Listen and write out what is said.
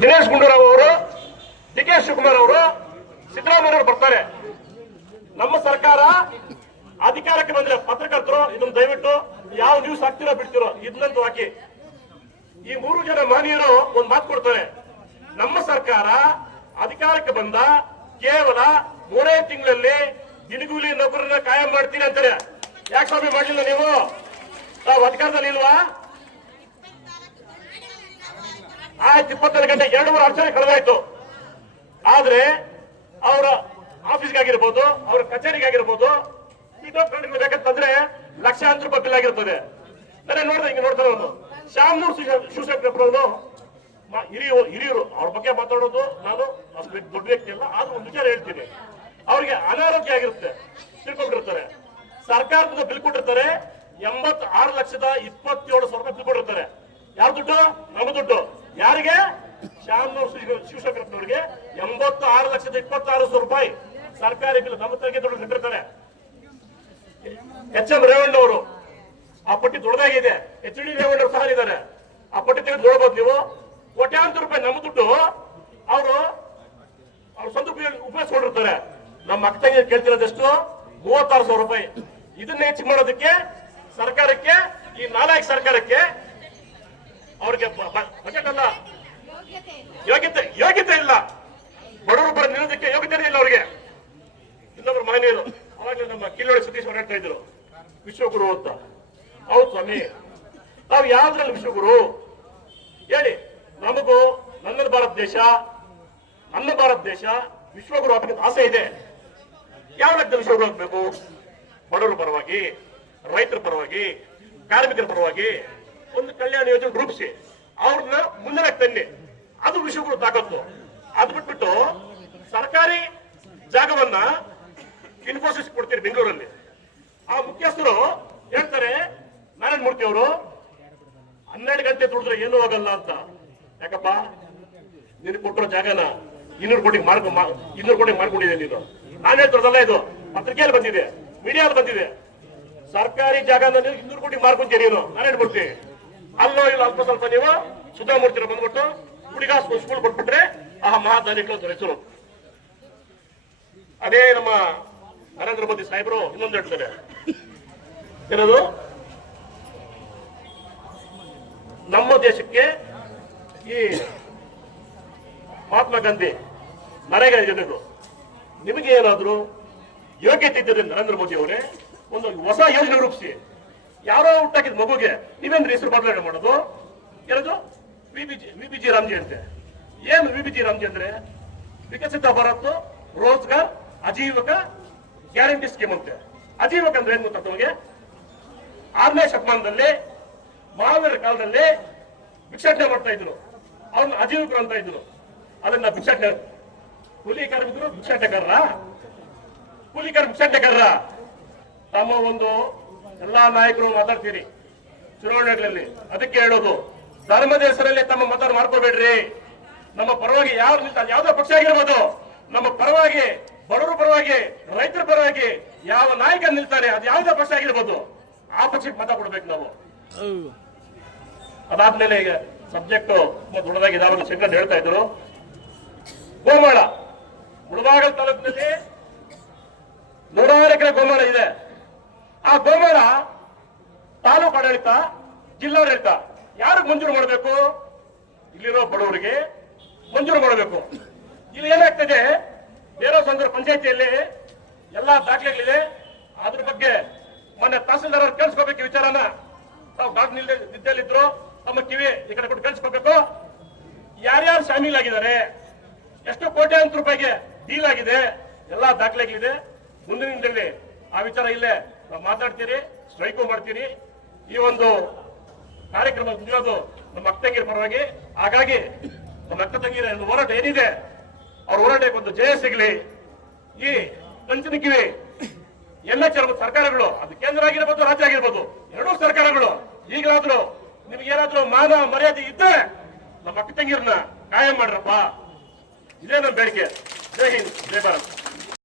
ದಿನೇಶ್ ಗುಂಡೂರಾವ್ ಅವರು, D K Shivakumar ಅವರು, ಸಿದ್ದರಾಮಯ್ಯ ಅವರು ಬರ್ತಾರೆ. ನಮ್ಮ ಸರ್ಕಾರ ಅಧಿಕಾರಕ್ಕೆ ಬಂದ್ರೆ ಪತ್ರಕರ್ತರು ಇದನ್ನ ದಯವಿಟ್ಟು ಯಾವ ನ್ಯೂಸ್ ಹಾಕ್ತಿರೋ ಬಿಡ್ತಿರೋ ಇದನ್ನಂತೂ ಹಾಕಿ. ಈ ಮೂರು ಜನ ಮಾನೀಯರು ಒಂದು ಮಾತು ಕೊಡ್ತಾರೆ. ನಮ್ಮ ಸರ್ಕಾರ ಅಧಿಕಾರಕ್ಕೆ ಬಂದ ಕೇವಲ ಮೂರೇ ತಿಂಗಳಲ್ಲಿ ದಿನಗೂಲಿ ನೌಕರನ್ನ ಕಾಯಂ ಮಾಡ್ತೀನಿ ಅಂತಾರೆ. ಯಾಕೆ ಸ್ವಾಮಿ ಮಾಡಲಿಲ್ಲ ನೀವು? ನಾವು ಅಧಿಕಾರದಲ್ಲಿ ಇಲ್ವಾ? ಆಯ್ತು ಇಪ್ಪತ್ತೆರಡು ಗಂಟೆ, ಎರಡೂವರೆ ಅರ್ಚನೆ ಕಳೆದಾಯ್ತು. ಆದ್ರೆ, ಅವರ ಆಫೀಸ್ಗೆ ಆಗಿರ್ಬೋದು ಅವರ ಕಚೇರಿಗೆ ಆಗಿರ್ಬೋದು ಇನ್ನೊಂದು ಬೇಕಂತಂದ್ರೆ ಲಕ್ಷಾಂತರ ರೂಪಾಯಿ ಬಿಲ್ ಆಗಿರ್ತದೆ. ನಾನು ನೋಡಿದೆ, ಹಿಂಗೆ ನೋಡ್ತಾರೆ ಒಂದು ಶ್ಯಾಮನೂರ್ ಶಿವಶಂಕರಪ್ಪರವರು ಹಿರಿಯ, ಹಿರಿಯರು, ಅವ್ರ ಬಗ್ಗೆ ಮಾತಾಡೋದು, ನಾನು ಅಷ್ಟು ದೊಡ್ಡ ವ್ಯಕ್ತಿ ಅಲ್ಲ, ಆದ್ರೂ ಒಂದು ವಿಚಾರ ಹೇಳ್ತೀನಿ. ಅವ್ರಿಗೆ ಅನಾರೋಗ್ಯ ಆಗಿರುತ್ತೆ. ತಿಳ್ಕೊಂಡಿರ್ತಾರೆ. ಸರ್ಕಾರದಿಂದ ಬಿಲ್ ಕೊಟ್ಟಿರ್ತಾರೆ. ಎಂಬತ್ ಆರು ಲಕ್ಷದ ಇಪ್ಪತ್ತೇಳು ಸಾವಿರ ರೂಪಾಯಿ ಬಿಲ್ ಕೊಟ್ಟಿರ್ತಾರೆ. ಯಾರ ದುಡ್ಡು? ನಮ್ಮ ದುಡ್ಡು. ಯಾರಿಗೆ? ಶ್ಯಾಮನೂರ್ ಶಿವಶಂಕರಪ್ಪನವ್ರಿಗೆ ಎಂಬತ್ತು ಆರು ಲಕ್ಷದ ಇಪ್ಪತ್ತಾರು ಸಾವಿರ ರೂಪಾಯಿ ಸರ್ಕಾರಿ ಬಿಲ್ ನಮ್ಮ ತೆರಿಗೆ ದುಡ್ಡು ಕಟ್ಟಿರ್ತಾರೆ ಎಚ್ ಎಂ ರೇವಣ್ಣ ಅವರು, ಆ ಪಟ್ಟಿ ದೊಡ್ಡದಾಗಿದೆ. ಎಚ್ ಡಿ ರೇವಣ್ಣ ಅವರು ಸಹ ಇದ್ದಾರೆ. ಆ ಪಟ್ಟಿ ತೆಗೆದು ನೋಡ್ಬೋದು ನೀವು. ಕೋಟ್ಯಾಂತರ ರೂಪಾಯಿ ನಮ್ಮ ದುಡ್ಡು. ಅವರು ಅವ್ರ ಸ್ವಂತ ಉಪಯೋಗ ಉಪಯೋಗಿಸ್ಕೊಂಡಿರ್ತಾರೆ. ನಮ್ಮ ಅಕ್ಕ ತಂಗಿ ಕೇಳ್ತಿರೋದೆಷ್ಟು? ಮೂವತ್ತಾರು ಸಾವಿರ ರೂಪಾಯಿ. ಇದನ್ನ ಹೆಚ್ಚು ಮಾಡೋದಕ್ಕೆ ಸರ್ಕಾರಕ್ಕೆ, ಈ ನಾಲ್ಕು ಸರ್ಕಾರಕ್ಕೆ ಅವ್ರಿಗೆ ಬಜೆಟ್ ಅಲ್ಲ ಯೋಗ್ಯತೆ ಯೋಗ್ಯತೆ ಇಲ್ಲ. ಬಡವರು ಬರ ನಿಲ್ಲೋದಕ್ಕೆ ಯೋಗ್ಯತೆ ಇಲ್ಲ ಅವ್ರಿಗೆ. ಇನ್ನೊಬ್ರು ಮಹನೀಯರು ಅವಾಗಲೇ ನಮ್ಮ ಕಿಲ್ಲೋಳಿ ಸತೀಶ್ ಅವರು ಹೇಳ್ತಾ ಇದ್ರು ವಿಶ್ವಗುರು ಅಂತ. ಹೌದು ಸ್ವಾಮಿ. ನಾವು ಯಾವ್ದ್ರಲ್ಲಿ ವಿಶ್ವಗುರು? ಹೇಳಿ. ನಮಗೂ ನನ್ನ ಭಾರತ ದೇಶ ನನ್ನ ಭಾರತ ದೇಶ ವಿಶ್ವಗುರು ಆಗಬೇಕಂತ ಆಸೆ ಇದೆ. ಯಾವ ಲೆಕ್ಕದ ವಿಶ್ವಗುರು ಆಗ್ಬೇಕು? ಬಡವರ ಪರವಾಗಿ ರೈತರ ಪರವಾಗಿ ಕಾರ್ಮಿಕರ ಪರವಾಗಿ ಒಂದು ಕಲ್ಯಾಣ ಯೋಜನೆ ರೂಪಿಸಿ. ಅವ್ರನ್ನ ಮುಂದೆ ತನ್ನಿ ಅದು ವಿಷಯಗಳು ತಾಕತ್ತು. ಅದು ಬಿಟ್ಬಿಟ್ಟು ಸರ್ಕಾರಿ ಜಾಗವನ್ನ ಇನ್ಫೋಸಿಸ್ ಕೊಡ್ತೀರಿ ಬೆಂಗಳೂರಲ್ಲಿ. ಆ ಮುಖ್ಯಸ್ಥರು ಹೇಳ್ತಾರೆ, ನಾರಾಯಣ ಮೂರ್ತಿ ಅವರು, ಹನ್ನೆರಡು ಗಂಟೆ ದುಡಿದ್ರೆ ಏನೂ ಆಗಲ್ಲ ಅಂತ. ಯಾಕಪ್ಪ? ನೀನು ಕೊಟ್ಟಿರೋ ಜಾಗನ ಇನ್ನೂರು ಕೋಟಿ ಮಾಡ್ಕೊ ಇನ್ನೂರು ಕೋಟಿ ಮಾರ್ಕೊಂಡಿದೆ ನೀನು. ನಾನು ಹೇಳ್ತಿರೋದಲ್ಲ ಇದು. ಪತ್ರಿಕೆಯಲ್ಲಿ ಬಂದಿದೆ. ಮೀಡಿಯಾದಲ್ಲಿ ಬಂದಿದೆ. ಸರ್ಕಾರಿ ಜಾಗನ ನೀವು ಇನ್ನೂರು ಕೋಟಿ ಮಾರ್ಕೊಂತೀಯ ನೀನು ನಾನು ಹೇಳ್ಬಿಡ್ತೀನಿ ಅಲ್ಲೋ ಇಲ್ಲ ಅಲ್ಪ ಸ್ವಲ್ಪ ನೀವು ಸುಧಾಮೂರ್ತಿರು ಬಂದ್ಬಿಟ್ಟು ಹುಡುಗ ಸ್ಕೂಲ್ ಕೊಟ್ಬಿಟ್ರೆ ಆ ಮಹಾದಾನಿಗಳು ಹೆಸರು. ಅದೇ ನಮ್ಮ ನರೇಂದ್ರ ಮೋದಿ ಸಾಹೇಬರು ಇನ್ನೊಂದು ಹೇಳ್ತಾರೆ. ಏನದು? ನಮ್ಮ ದೇಶಕ್ಕೆ ಈ ಮಹಾತ್ಮ ಗಾಂಧಿ ನರೇಗಾ ಜನರು ನಿಮಗೆ ಏನಾದರೂ ಯೋಗ್ಯತೆ ಇದ್ದರೆ ನರೇಂದ್ರ ಮೋದಿ ಅವರೇ, ಒಂದು ಹೊಸ ಯೋಜನೆ ರೂಪಿಸಿ. ಯಾರೋ ಹುಟ್ಟಾಕಿದ ಮಗುಗೆ ನೀವೇನ್ರಿ ಹೆಸರು ಬದಲಾವಣೆ ಮಾಡೋದು? ಏನದು? V B G V Ramji ಅಂತೆ. ಏನು ವಿ ಬಿ ಜಿ ರಾಮ್ಜಿ ಅಂದ್ರೆ? ವಿಕಸಿತ ಭಾರತ್ ರೋಜ್ಗಾರ್ ಅಜೀವಕ, ಗ್ಯಾರಂಟಿ ಸ್ಕೀಮ್ ಅಂತೆ. ಅಜೀವಕ ಅಂದ್ರೆ ಏನ್ ಗೊತ್ತಾ ತಮಗೆ? ಆರನೇ ಶತಮಾನದಲ್ಲಿ, ಮಹಾವೀರ ಕಾಲದಲ್ಲಿ ಭಿಕ್ಷಾಟನೆ ಮಾಡ್ತಾ ಇದ್ರು. ಅವ್ರನ್ನ ಅಜೀವಕರು ಅಂತ ಇದ್ರು. ಅದನ್ನ ಭಿಕ್ಷಾಟನೆ ಕೂಲಿ ಕಾರ್ಮಿಕರು ಭಿಕ್ಷಾಟನೆಗಾರರ ಕೂಲಿ ಕಾರ್ಮಿಕ ತಮ್ಮ ಒಂದು ಎಲ್ಲಾ ನಾಯಕರು ಮಾತಾಡ್ತೀರಿ ಚುನಾವಣೆಗಳಲ್ಲಿ. ಅದಕ್ಕೆ ಹೇಳೋದು, ಧರ್ಮದ ಹೆಸರಲ್ಲಿ ತಮ್ಮ ಮತ ಮಾಡ್ಕೋಬೇಡ್ರಿ ನಮ್ಮ ಪರವಾಗಿ ಯಾರು ನಿಲ್ತಾರೆ ಯಾವ್ದೋ ಪಕ್ಷ ಆಗಿರ್ಬೋದು. ನಮ್ಮ ಪರವಾಗಿ, ಬಡವರ ಪರವಾಗಿ, ರೈತರ ಪರವಾಗಿ ಯಾವ ನಾಯಕ ನಿಲ್ತಾರೆ ಅದು ಯಾವುದೇ ಪಕ್ಷ ಆಗಿರ್ಬೋದು. ಆ ಪಕ್ಷಕ್ಕೆ ಮತ ಕೊಡ್ಬೇಕು ನಾವು. ಅದಾದ್ಮೇಲೆ ಈಗ ಸಬ್ಜೆಕ್ಟ್ ದೊಡ್ಡದಾಗಿ ಇದಾವೆ ಶಂಕರ್ ಹೇಳ್ತಾ ಇದ್ರು. ಗೋಮಾಳ. ಮುಳಬಾಗಲ್ ತಾಲೂಕಿನಲ್ಲಿ ನೂರಾರು ಎಕರೆ ಗೋಮಾಳ ಇದೆ. ಆ ಗೋಮಾರ ತಾಲೂಕು ಆಡಳಿತ, ಜಿಲ್ಲಾಡಳಿತ, ಯಾರು ಮಂಜೂರು ಮಾಡಬೇಕು? ಇಲ್ಲಿರೋ ಬಡವರಿಗೆ ಮಂಜೂರು ಮಾಡಬೇಕು. ಇಲ್ಲಿ ಏನಾಗ್ತದೆ? ಬೇರೆ ಸಂದರ್ಭ ಪಂಚಾಯತಿಯಲ್ಲಿ ಎಲ್ಲಾ ದಾಖಲೆಗಳಿದೆ. ಅದ್ರ ಬಗ್ಗೆ ಮೊನ್ನೆ ತಹಸೀಲ್ದಾರ್ ಅವ್ರು ಕೇಳಿಸ್ಕೋಬೇಕು ವಿಚಾರನ. ತಾವು ದಾಖಲೆ ನಿಲ್ದೆ ನಿದ್ದೆಲಿದ್ರು ತಮ್ಮ ಕಿವಿ ಈ ಕಡೆ ಕೊಟ್ಟು ಕೇಳಿಸ್ಕೋಬೇಕು. ಯಾರ್ಯಾರು ಶಾಮೀಲಾಗಿದ್ದಾರೆ? ಎಷ್ಟು ಕೋಟ್ಯಾಂತರ ರೂಪಾಯಿಗೆ ಡೀಲ್ ಆಗಿದೆ? ಎಲ್ಲಾ ದಾಖಲೆಗಳಿದೆ. ಮುಂದಿನ ದಿನದಲ್ಲಿ ಆ ವಿಚಾರ ಇಲ್ಲೇ ಮಾತಾಡ್ತೀರಿ ಸ್ಟ್ರೈಕು ಮಾಡ್ತೀರಿ. ಈ ಒಂದು ಕಾರ್ಯಕ್ರಮ ಮುಂದಿರೋದು ನಮ್ಮ ಅಕ್ಕ ತಂಗಿರ ಪರವಾಗಿ. ಹಾಗಾಗಿ ನಮ್ಮ ಅಕ್ಕ ತಂಗಿರ ಹೋರಾಟ ಏನಿದೆ, ಅವ್ರ ಹೋರಾಟಕ್ಕೆ ಒಂದು ಜಯ ಸಿಗಲಿ. ಈ ಕಂಚಿನ ಕಿವಿ, ಎಲ್ಲ ಚರ್ಮ ಸರ್ಕಾರಗಳು, ಅದು ಕೇಂದ್ರ ಆಗಿರ್ಬೋದು, ರಾಜ್ಯ ಆಗಿರ್ಬೋದು, ಎರಡೂ ಸರ್ಕಾರಗಳು, ಈಗಲಾದ್ರೂ ನಿಮ್ಗೆ ಏನಾದ್ರೂ ಮಾನ ಮರ್ಯಾದೆ ಇದ್ದರೆ ನಮ್ಮ ಅಕ್ಕ ತಂಗಿರನ್ನ ಕಾಯಂ ಮಾಡ್ರಪ್ಪ. ಇದೇ ನಮ್ಮ ಬೇಡಿಕೆ. ಜೈ ಹಿಂದ್, ಜೈ ಭಾರತ್.